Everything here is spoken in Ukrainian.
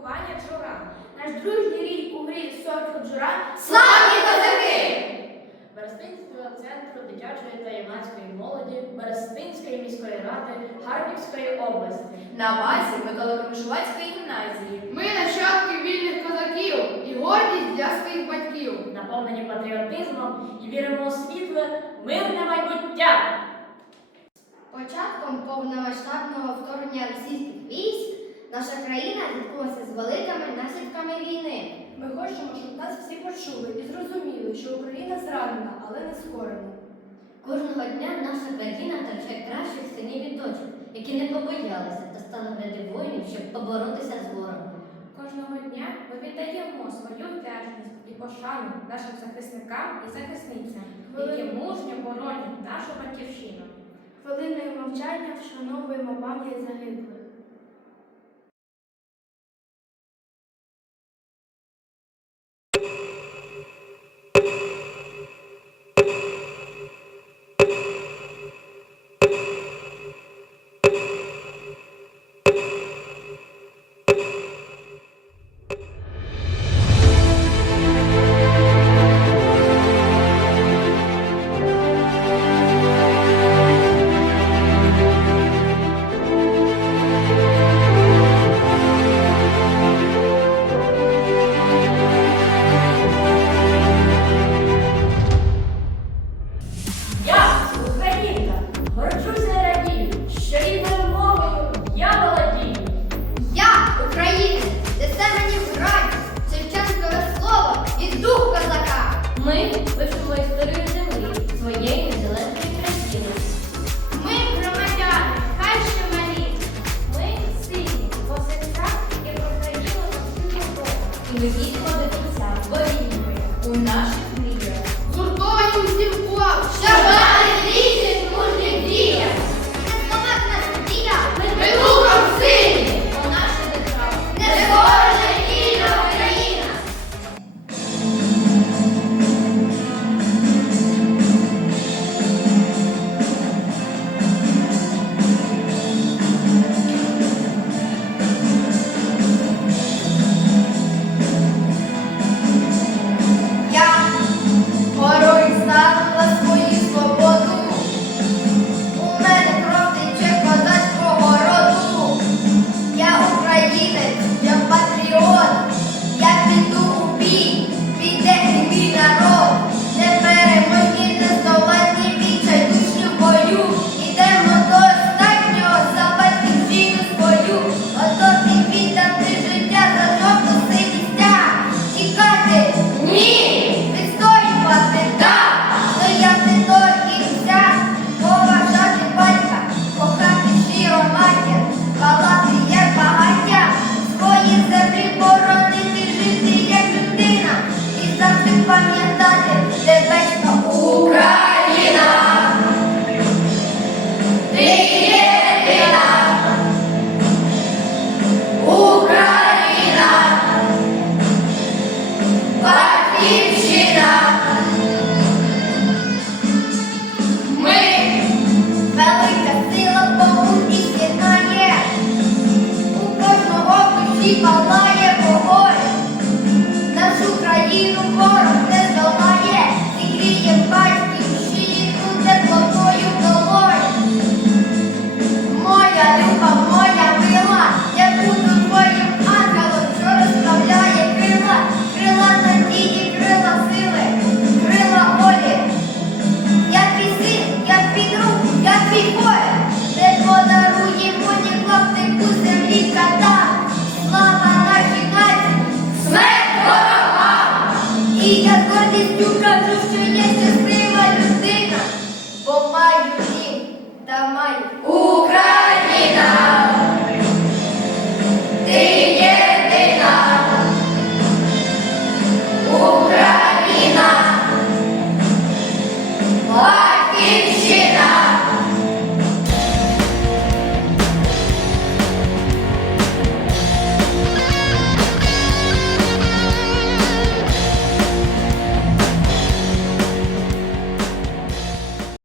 наш дружній рій у грі сорок джура. Славні козаки! Берестинського центру дитячої та юнацької молоді Берестинської міської ради Харківської області. На базі Микола-Комишувацької гімназії. Ми нащадки вільних козаків і гордість для своїх батьків. наповнені патріотизмом і віримо у світле, мирне майбуття. Початком повномасштабного вторгнення російських військ наша країна зіткнулася з великими наслідками війни. Ми хочемо, щоб нас всі почули і зрозуміли, що Україна зранена, але не скорена. Кожного дня наша країна втрачає кращих синів і дочок, які не побоялися та стали в ряди воїнів, щоб поборотися з ворогом. Кожного дня ми віддаємо свою вдячність і пошану нашим захисникам і захисницям, які мужньо боронять нашу батьківщину. Хвилиною мовчання вшановуємо пам'ять загиблих.